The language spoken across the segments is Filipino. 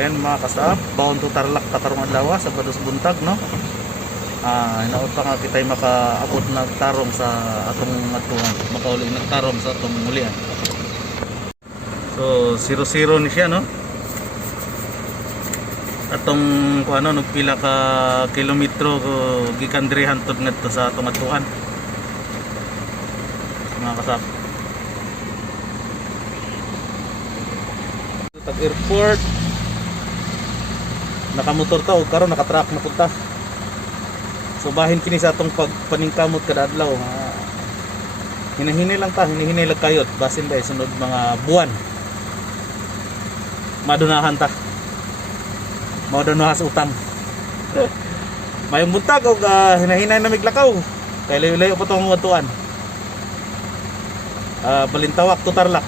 Ayan mga kasap, bound to Tarlac katarong adlaw sa Bados Buntag, no. Hinaot pa nga kitay makaabot nagtarong sa atong atuan, makauli nagtarong sa atong mulian. So 0-0 ni siya, no. Atong kung ano nagpila ka kilometro gikan diri hantod ngadto sa atong atuan. Mga kasap. Tag airport. Nakamotor ta o karon naka-truck na punta. So bahin kini sa atong pagpaningkamot kada adlaw. Hinahinay lang ta, hinahinay lang kayot basin ba sunod mga buwan. Madunahan ta. Madunahan sa utang. Mayong buntag og hinahinay na miglakaw. Kay layo-layo pa tong atuan. Balintawak to Tarlac.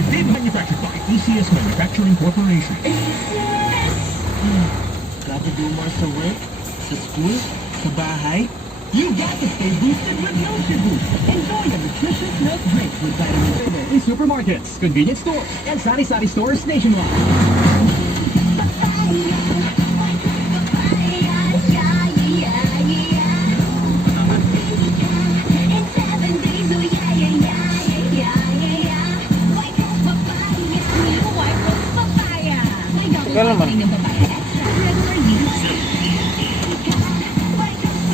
with Dave manufactured by ECS Manufacturing Corporation. Gotta do more sa work, sa school, sa bahay. You got to stay boosted with Milk Boost. Enjoy the nutritious milk drink with vitamin C. In supermarkets, convenience stores, and sari-sari stores nationwide. Teka naman.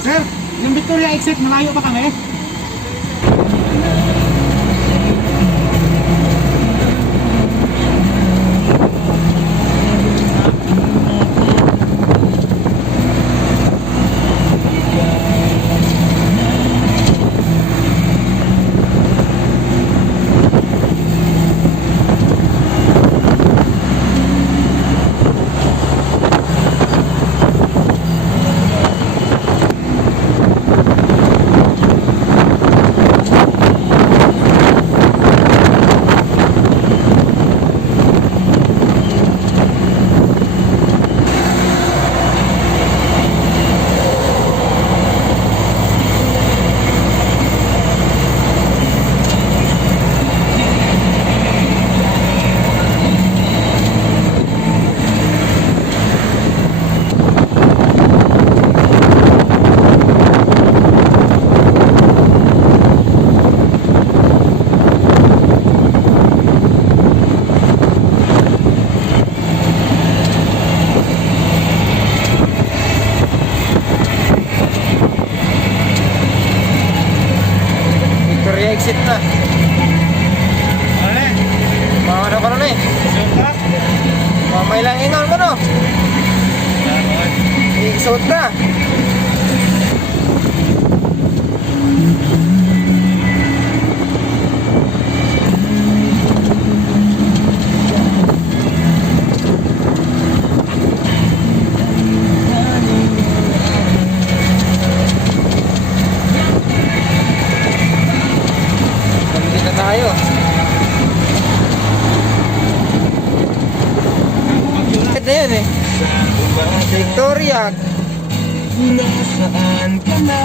Sir, yung Victoria exit, malayo pa kami? Victoria exit na. Ano eh? Ano ka na eh? Suka? May lang ingon mo no? Isuot ka. Pagdating na tayo. Ito na yun eh. Victoria. Nasaan ka na?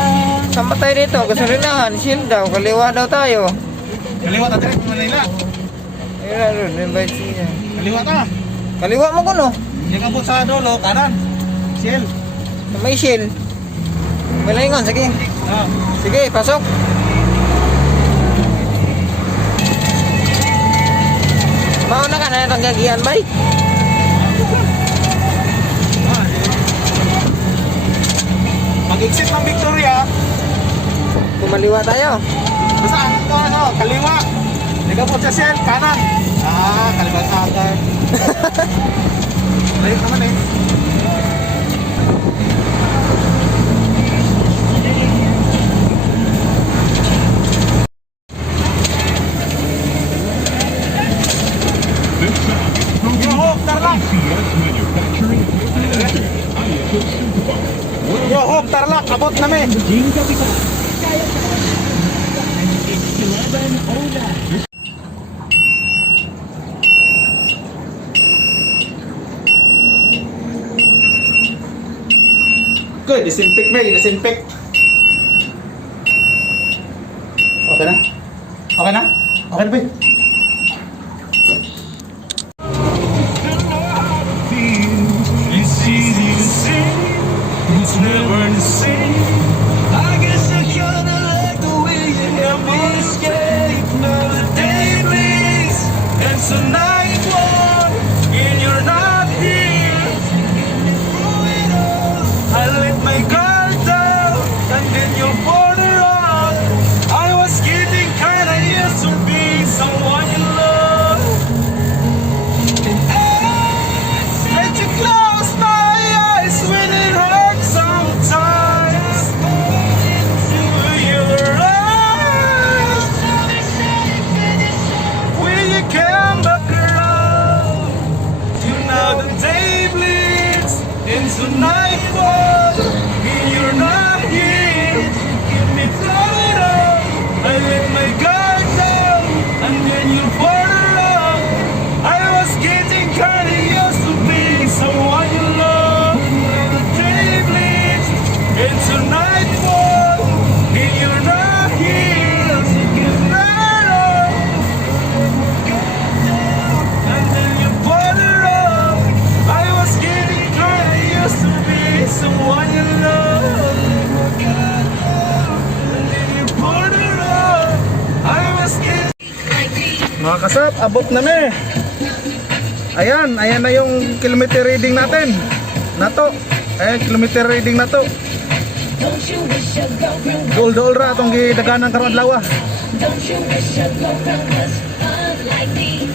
Saan ba tayo dito? Gasolinahan, shield daw. Kaliwa daw tayo. Kaliwa ta direct Manila. Ayun na ron, invite siya. Kaliwa ta. Kaliwa mo ko no? Yung abot sa dulo, kanan. Shell. May shield. May laingon, sige. Ah. Sige, pasok. Mauna ka na itong gagihan, bay. Pag-exit ng Victoria, Kumaliwa tayo. basta ano, kaliwa. Nagabot sa Shell, kanan. Kaliwa sa agad. Layo naman eh. Yo, Tarlac! Yo, Hope, Tarlac, abot namin! Good, disinfect ba? Disinfect. Okay na? Okay na? Okay na ba? It's easy to say, it's never the same. I guess I kinda like the way you help me escape. Now the day bleeds, and tonight one, and you're not here. Through it all, I let my guard down, and then you poured it on. I was getting kinda used to being someone Mga kasap, abot na me. Ayan na yung kilometer reading natin. Nato. Ayan, kilometer reading na to. Don't you wish your girlfriend Dol-dol ra atong gidaganan karon adlaw. Don't you wish your girlfriend was fun like me?